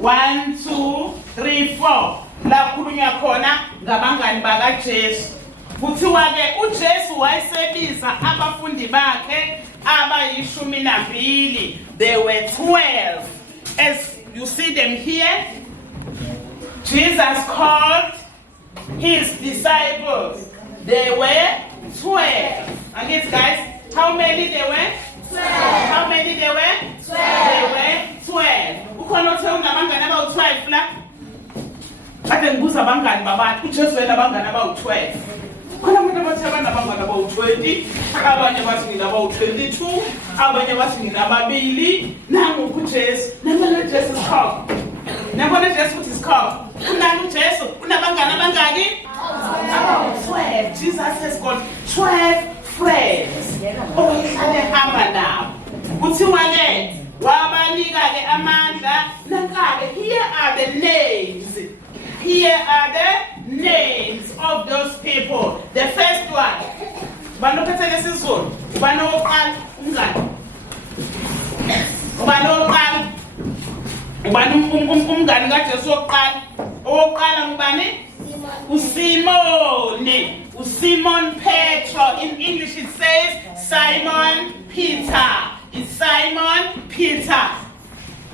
1, 2, 3, 4. La khulunywa khona ngabangani bakaJesu. Kuthiwa-ke uJesu wayesebiza abafundi bakhe abayishumi nambili. There were 12. As you see them here, Jesus called his disciples. There were 12. And yes, guys, how many there were? 12. How many there were? 12. There were 12. Ukhona othe unabangani abawu-12 la? Kade ngibuza abangani babantu, uJesu wena abangani abawu-12. Khona umuntu abathi abanabangani abawu-20, abanye bathi nginabawu-22, abanye bathi nginababili. Nangu uJesu, nabona uJesu isikhoko. Nabona uJesu ukuthi isikhoko. Unani uJesu? Unabangani abangaki? Abawu-12. Jesus has got 12 friends. Owayehlale ehamba nabo. Kuthiwa-ke wabanika-ke amandla. Nanka-ke, here are the names. Here are the names of those people. The first one. Ubani ophethe lesizulu? Ubani owokuqala? Umngani. Ubani owokuqala? Ubani umngani kaJesu wokuqala? Owokuqala ngubani? uSimoni. Simon Petro. In English it says Simon Peter. It's Simon Peter.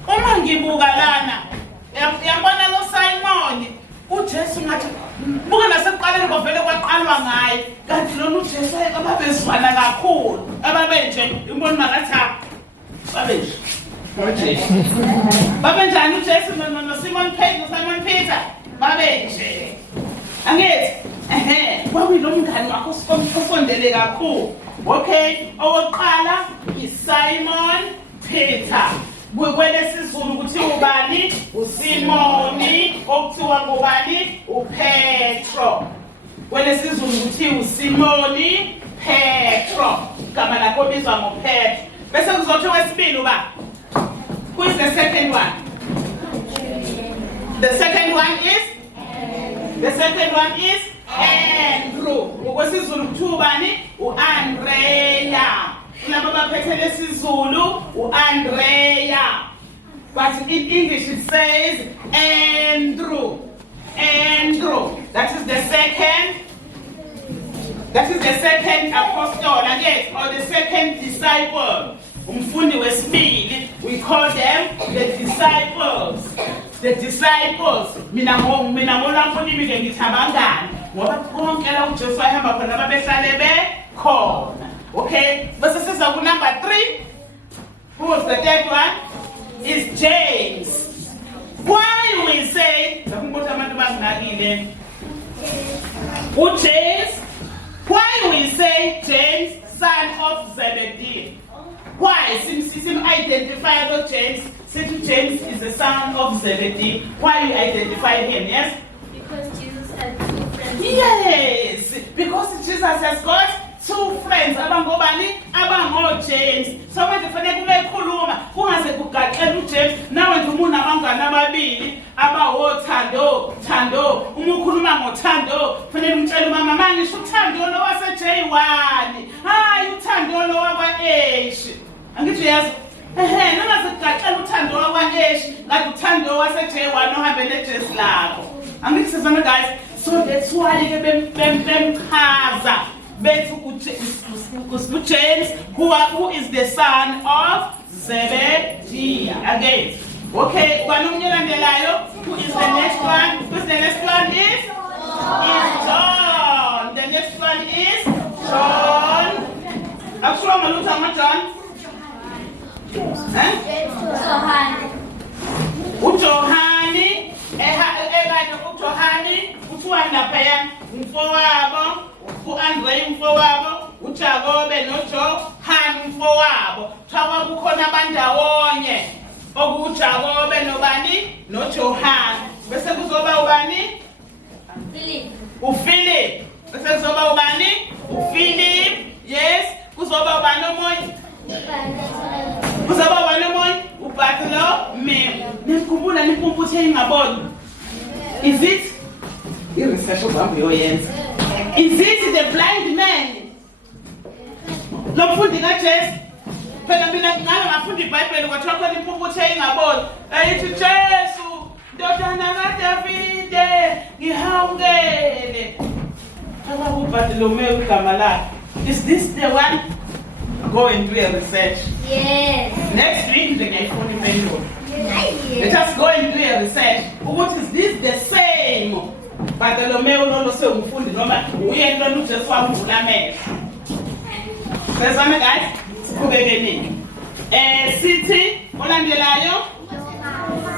Uma ngibuka lana, yabona lo Simon, uJesu ngathi buka nasekuqaleni kwavele kwaqalwa ngaye. Kanti lona uJesu ababezwana kakhulu. Ababenje imboni makatha. Babenje. Babenjani uJesu no Simon Peter? Babenje. Angithi kwakuyilo mngani wakho osondele kakhulu. Okay, owokuqala iSimon Peter. Kwelesizulu kuthiwa ubani? uSimoni. Okuthiwa ngubani? uPetro. Kwelesizulu kuthiwa uSimoni Petro. Igama lakho bizwa ngoPetro. Bese kuzothi wesibili uba. Who is the second one? The second one is? The second one is Andrew. Ngokwesizulu kuthiwa ubani? uAndrea. Laba baphethe lesizulu uAndrea. But in English it says Andrew. Andrew. That is the second apostle, again, or the second disciple. Umfundi wesibili. We call them the disciples. The disciples. Mina ngona mfundi mike ngithi abangani. Ngoba konke la uJesu ahamba khona babehlale bekhona. Okay, but this is number 3. Who's the third one? Is James. Why we say James? Why we say James, son of Zebedee? Why? Since identify James, since James is the son of Zebedee, why you identify him? Yes? Because Jesus had 2 friends. Yes, because Jesus has got 2 friends. Abangobani? James. So when the fanele kulekhuluma, kungaze kugaxela uJames, nawe nje umuntu abangani ababili, abawothando, Thando. Uma ukhuluma ngothando, fanele umtshele mama mangisho uthando lo wase J1. Hayi uthando lo wakwa-H. Angithi yazi? Noma sekugaxela uthando wakwa-H, ngathi uthando wase J1 ohambe neJesu lakho. Angithi sizana guys. So that's why bemchaza bethu James, who is the son of Zebedee. Again. Okay, who is the next one? Who's the next one is? John. The next one is John. Actually, John. uJohani uJohani uthwanda phaya umfowabo uAndrea umfowabo uJakobe noJohani umfowabo thakwa kukhona abandawonye okuJakobe nobani noJohani bese kuzoba ubani uPhilip bese kuzoba ubani uPhilip yes kuzoba ubani omunye kuzoba ubani omunye uBartholomew nikhumbula nipumputhe ingaboni is it iresearch obambe yoyenza is it the blind man lo mfundi kaJesu phela mina ngabe ngafunda iBhayibheli kwathiwa khona impumputhe ingaboni ayithi Jesu Wamkele. Bartholomew igama lakhe. Is this the one? Go and do a research. Yes. Next week ngiyayifuna impendulo. Yes. Let us go and do a research. What is this the same? Bartholomew lolo sengumfundi noma uyena lona uJesu wamvula amehlo. Sezame guys, siqhubekeni. Sithi olandelayo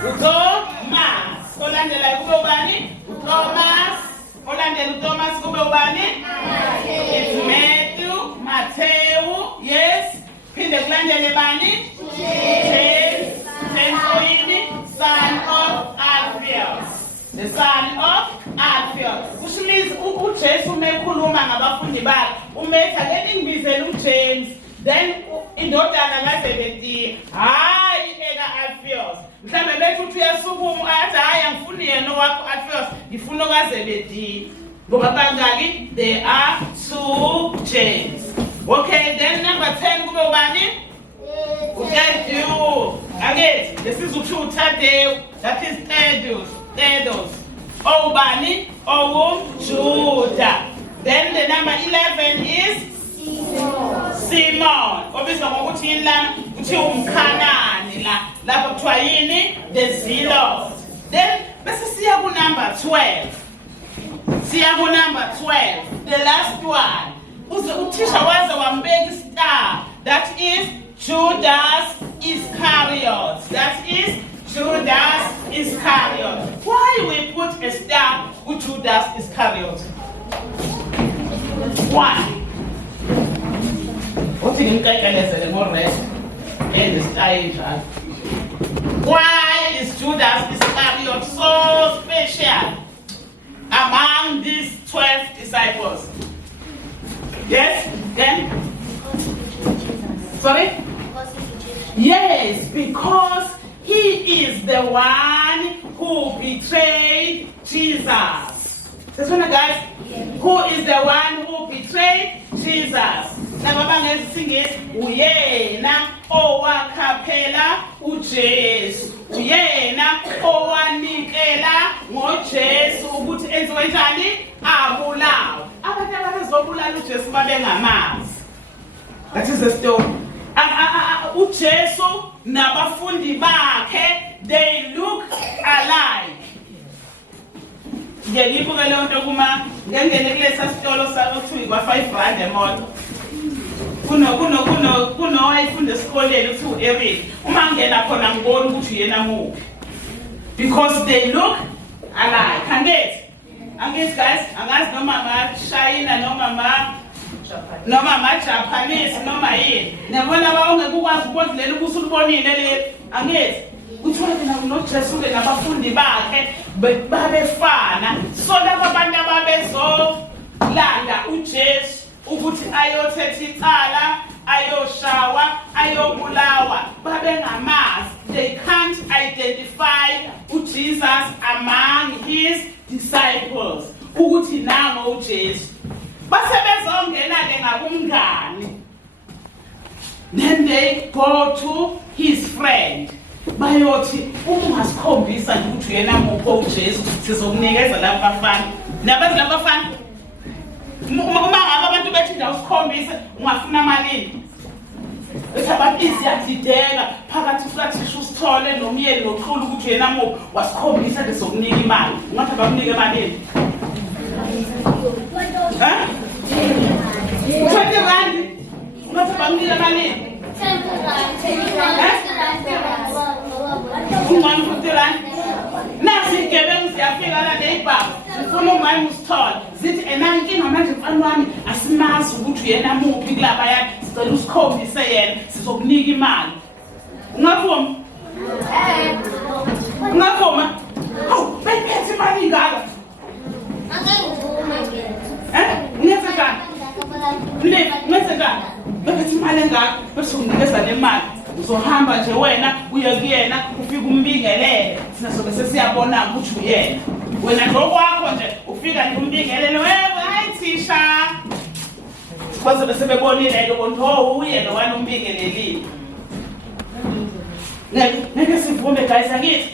uThomas. Olandelayo kube ubani? uThomas. Olandela uThomas kube ubani? It's Matthew, Matthew, yes. Phinde kulandele bani? James. James, son of Alphaeus. The son of Alphaeus. Which means uJesu mekhuluma ngabafundi bakhe, umethi ake ngibizele uJames, then indodana kaZebedi, hayi eka Alphaeus. Mhlambe bethi uthi uyasukuma athi hayi angifuni yena wakho Alphaeus, ngifuna kaZebedi. Ngoba bangaki? There are two James. Okay, then number 10 kube ubani? Thaddeus. Again, this is Thaddeus. That is Thaddeus. Obani, Judah. Then the number 11 is Simon. Obviously, ngokuthi yini uthi umkhanani la. Lapho kuthiwa yini? The Zealot. Then bese siya ku number 12. Siya ku number 12. The last one. Uthisha waze wambeka istar. That is Judas Iscariot. That is Judas Iscariot. Why we put a star with Judas Iscariot? Why? What do you think more rest in the star? Why is Judas Iscariot so special among these 12 disciples? Yes? Then? Sorry? Yes, because he is the one who betrayed Jesus. This one, guys? Who is the one who betrayed Jesus? Nababangezi singisi uyena owakhaphela uJesu. Uyena owanikela ngoJesu ukuthi enziwe njani? Abulawe. Abantu abazobulala uJesu babengamazi. That is the story. uJesu nabafundi bakhe, they look alike. Ngiyibuka le nto kuma ngengene kulesa sitolo sakuthiwa kwa 5 rand emoto. Kuno wayifunda esikoleni uthi Eric. Uma ngena khona ngibona ukuthi yena muphi. Because they look alike. Angithi guys, angazi noma ma China noma ma Japanese noma yini. Nabona bawongeke ukwazi ukuthi leli busu libonile leli. Angithi kuthiwa mina unoJesu ke nabafundi bakhe babefana. So laba abantu ababezolanda uJesu ukuthi ayothetha icala, ayoshawa, ayobulawa, babengamazi. They can't identify uJesus among his disciples. Ukuthi nango uJesu. Basebezongena ke ngakumngani. Then they go to his friend. Bayothi ungasikhombisa ukuthi yena mupho uJesu sizokunikeza laba bafana. Nabazi laba bafana? Uma ngabe abantu bethi ngawusikhombisa ungafuna malini? Ethi abantu iziyadideka phakathi kukaThisha usithole nomyeni noqhulu ukuthi yena mupho wasikhombisa lesokunika imali. Ungathi bakunike malini? 20 rand. Ungathi bakunike malini? 10 rand. Nasi igebengu siyafika la neighbor. Sifuna umama usithole. Zithi enankinga manje mfana wami asimazi ukuthi yena muphi kulaba yakhe. Sicela usikhombise yena sizokunika imali. Ungavuma? Ungavuma? Hawu, bephethe imali ngaka. Ngenze njani? Ngenze njani? Bephethe imali engaka, bese unginikeza le mali. Uzohamba nje wena uye kuyena ufika umbingelele. Sina sobe sesiyabona ukuthi uyena. Wena ngokwakho nje ufika nje umbingelele, hayi Thisha. Kwaze bese bebonile ke bonke uyena wena umbingelelile. Ngeke sivume guys, angithi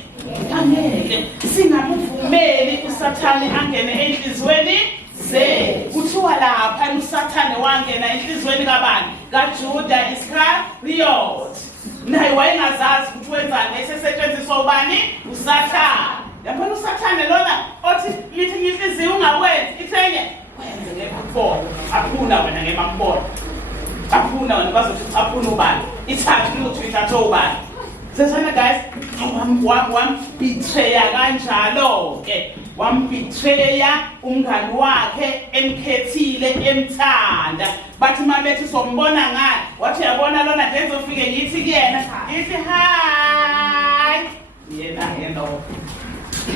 Angeke singamuvumeli usathane angene enhlizweni zethu. Kuthiwa lapha usathane wangena enhlizweni kabani? KaJuda Iscariot. Naye wayengazazi ukuthi wenzani, esesetshenziswa ubani? Usathane. Yabona usathane lona othi lithi inhliziyo ungakwenzi, ithenye wenze ngekubona. Aphuna wena ngemakubona. Aphuna wena bazothi aphuna ubani? Ithathe ukuthi ithathe ubani? Sesona guys, wambitreya kanjalo ke. Wambitreya umngani wakhe emkhethile emthanda. Bathi mabethi sombona ngani? Wathi yabona lona ngezofike ngithi kuyena, ngithi hi. Yena lo.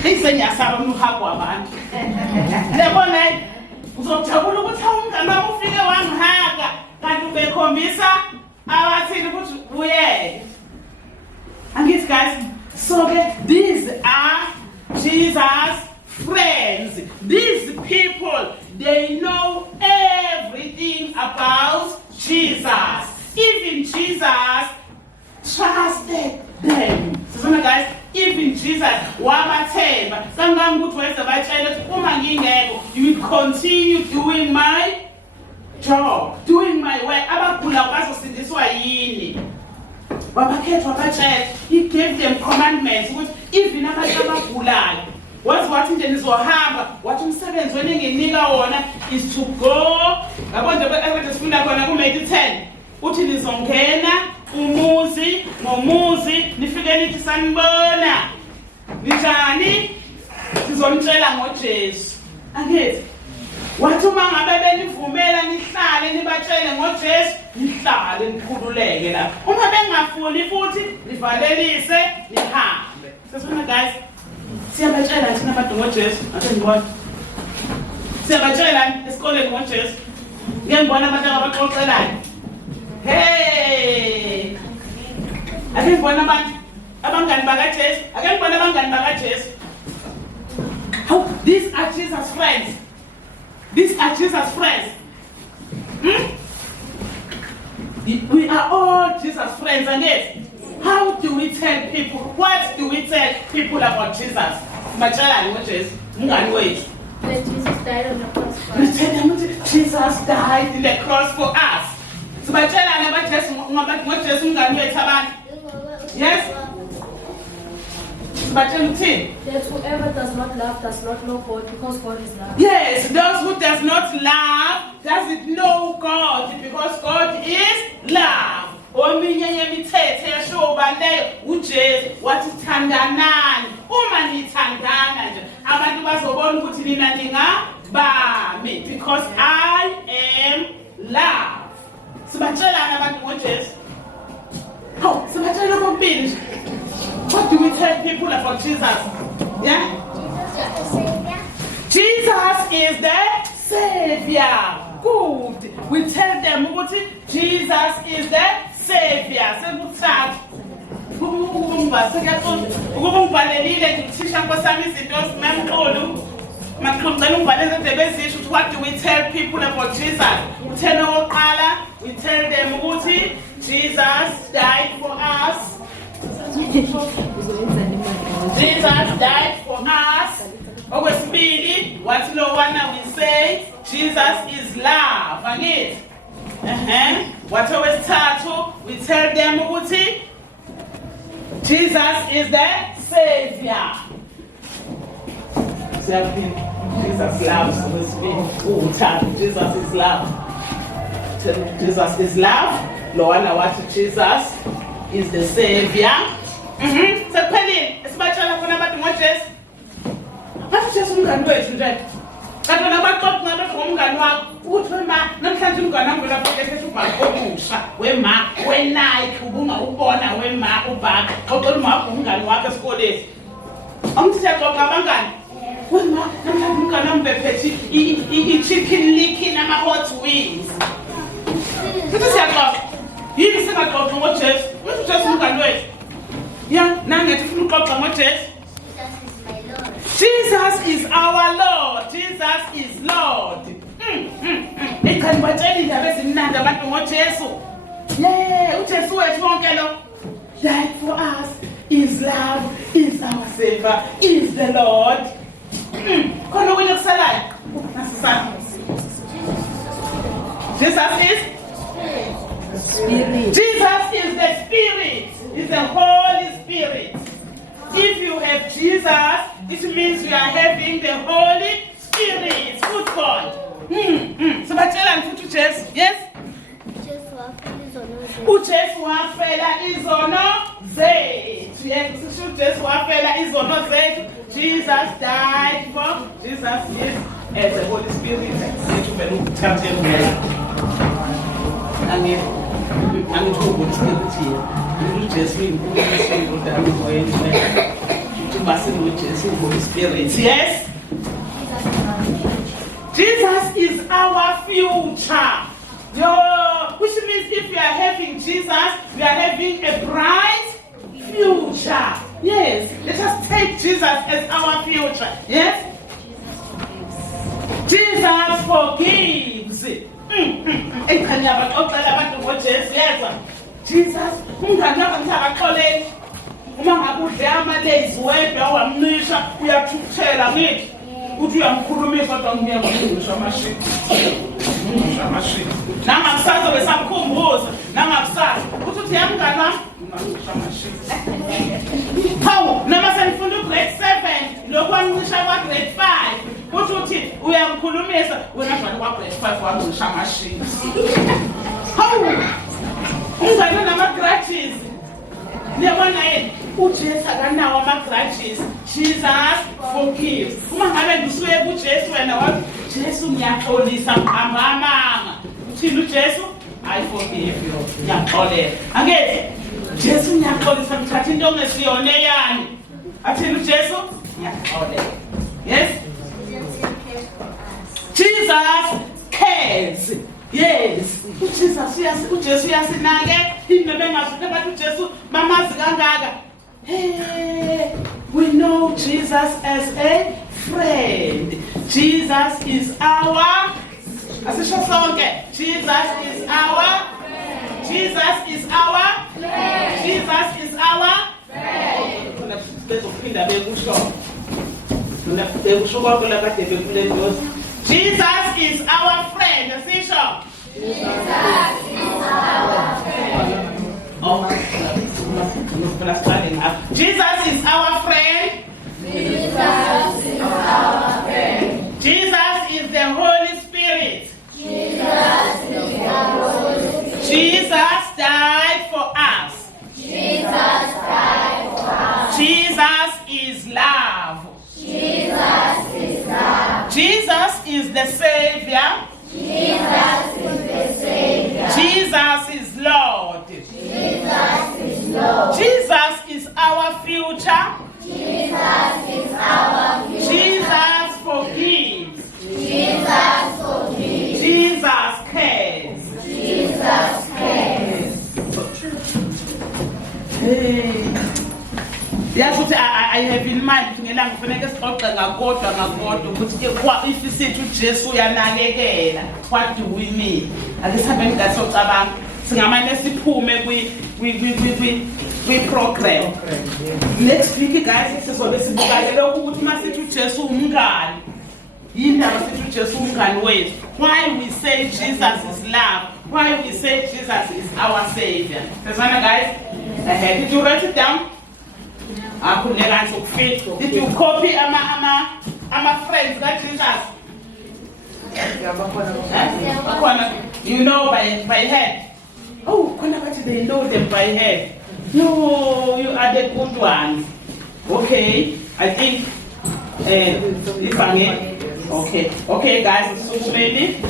Isenyasaba umhabo wabantu. Lebona uzojabula ukuthi umngani wakho ufike wangihaka kanti ubekhombisa abathini ukuthi uyeke. And yes, guys, so these are Jesus' friends. These people, they know everything about Jesus. Even Jesus trusted them. So, guys, even Jesus, wabathemba. Kangangokuthi weza batshela ukuthi uma ngingekho, you will continue doing my job, doing my work. Abagula bazosindiswa yini? Wabakhethwa batshela. He gave them commandments ukuthi even abantu abagulayo wathi nje nizohamba, wathi umsebenzi wena enginika wona is to go. Yabo nje ekade sifunda khona kuMatthew 10 uthi nizongena umuzi ngomuzi nifike nithi sanibona njani, sizomtshela ngoJesu. Angithi wathi uma ngabe benivumela nihlale nibatshele ngoJesu, nihlale nikhululeke la. Uma bengafuni futhi nivalelise nihambe. Sesona guys, siyabatshela thina abantu ngoJesu, ake ngibona. Siyabatshela esikoleni ngoJesu. Ngeke ngibona abantu abaxoxelayo. Hey! Ake ngibona abantu abangani bakaJesu, ake ngibona abangani bakaJesu. How these are Jesus' friends. These are Jesus' friends. We are all Jesus' friends, and yet, how do we tell people? What do we tell people about Jesus? That Jesus died on the cross for we us. tell them Jesus died in the cross for us. So yes. But that whoever does not love does not know God, because God is love. yes, those who does not love doesn't know God, because God is love. Ominye yemithetho yashoba leyo uJesu wathi thandanani. Uma nithandana nje abantu bazobona ukuthi nina ningabami, because I am love. Sibatshelana abantu ngoJesu. Hawu, sibatshela kokubili. What do we tell people about Jesus? Yeah? Jesus is the Savior. Good. We tell them Jesus is the Savior. Sekuthathu. Ukuba ngibhalelile ngithisha nkosami izinto simemkhulu. Maqhubela ngibhalele ndebezisho ukuthi what do we tell people about Jesus? Uthena oqala, we tell them ukuthi Jesus died for us. Jesus died for us. Okwesibili, what no one we say, Jesus is love. Angithi? What owesithathu, we tell them ukuthi Jesus is the Savior. Jesus loves us. Jesus is love. Jesus is love. Lowana wathi Jesus is the Savior. Sekuphelile esibatshela khona abantu ngoJesu. Bathi Jesu umngani wethu nje. Kanti nabaxoxa ngabantu ngomngani wakho. Uthi wema namhlanje umngani wami lapho esethi ubhaka omusha, wema, weNike ubunga ubona wema ubhaka. Xoxela uma umngani wakho esikoleni. Amthiya xoxa abangani. Wema namhlanje umngani wami bephethe i-chicken licky nama hot wings. Sithi siyaxoxa. Yini singaxoxa ngoJesu? Uthi Jesu umngani wethu. Yeah, nangethi ufuna uxoxa ngoJesu. Jesus is our Lord. Jesus is Lord. Ikhani batshela indaba ezimnandi abantu ngoJesu. Yeah, uJesu wethu wonke lo died for us. is love, is our Savior, is the Lord. Khona okunye kusalayo. Nasisana. Jesus is Spirit. Jesus is the Spirit. Is the Holy Spirit. If you have Jesus, it means you are having the Holy Spirit. Good God. So batshela futhi uJesu. Yes? uJesu wafela izono zethu. Yes, uJesu wafela izono zethu. Jesus died for. Jesus is as the Holy Spirit. Sethu vele ukuthathe ngela. Angithi ukuthi uJesu uNkulunkulu udala ngoyeni. Basi uJesu Holy Spirit. Yes? Jesus is our future. Which means if you are having Jesus, we are having a bright future. Yes, let us take Jesus as our future. Yes? Jesus forgives. Jesus, uma ngabe udle amalezi wedwa wamnisha uyathuthela ngithi uthi uyamkhulumisa kodwa ngiyamkhulumisa amashini nangakusasa besamkhumbuza nangakusasa uthi yamngani wami ngimangishwa amashini hawu nama senifunda ugrade 7 lokho wancisha kwa grade 5 uthi uyamkhulumisa wena njalo kwa grade 5 wancisha amashini hawu ungani nama-grudges. Niyabona yini uJesu akanawo ama-grudges. Jesus forgives. Uma ngabe ngisuke kuJesu wena wathi Jesu ngiyaxolisa amanga uthini uJesu? I forgive you. Ngiyaxolela angithi Jesu ngiyaxolisa ngithatha into ongesiyona eyani athini uJesu? Ngiyaxolela. Yes, Jesus cares. Yes, uJesu uyasinake into bengazuke bathi uJesu mamazi kangaka. Hey, we know Jesus as a friend. Jesus is our asisho sonke. Jesus is our Jesus is our Jesus is our khona bezophinda bekusho khona bekusho kwakho lakade bekule ndosi. Jesus is our friend. Asisho Jesus is our friend. Oh, Jesus is our friend. Jesus is our friend. Jesus is the Holy Spirit. Jesus is the Holy Spirit. Jesus died for us. Jesus died for us. Jesus is love. Jesus is love. Jesus is the Savior. Jesus is the Savior. Jesus is Lord. Jesus is Lord. Jesus is our future. Jesus is our future. Jesus forgives. Jesus forgives. Jesus cares. Jesus cares. Hey. Yakuthi I have in mind ukuthi ngelanga kufanele sixoxe ngakodwa ukuthi if sithi uJesu uyanakekela, what do we mean? Akisihambe ngasocabanga singamane siphume kwi program. Next week guys sizobe sibukalele ukuthi masithi uJesu umngani. Yindaba sithi uJesu umngani wethu. Why we say Jesus is love? Why we say Jesus is our Savior? Sazana guys, did you write it down? Did you copy ama friends that Jesus? You know by head. Oh, they know them by head. No, you are the good ones. Okay, I think if I'm okay guys, so many.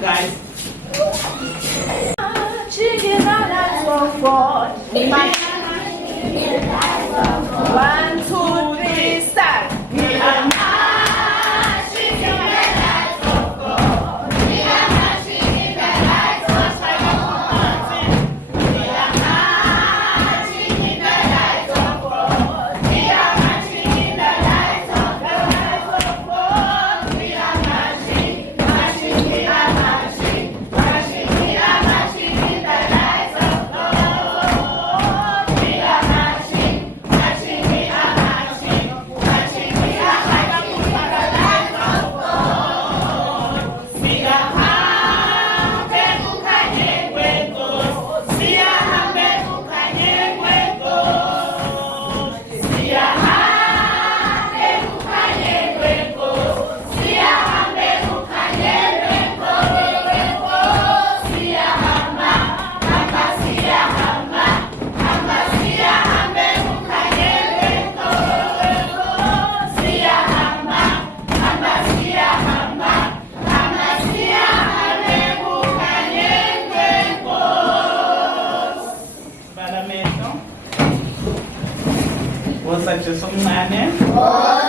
Guys. Chicken and for God. 1, 2, 3, start. Jesu omncane.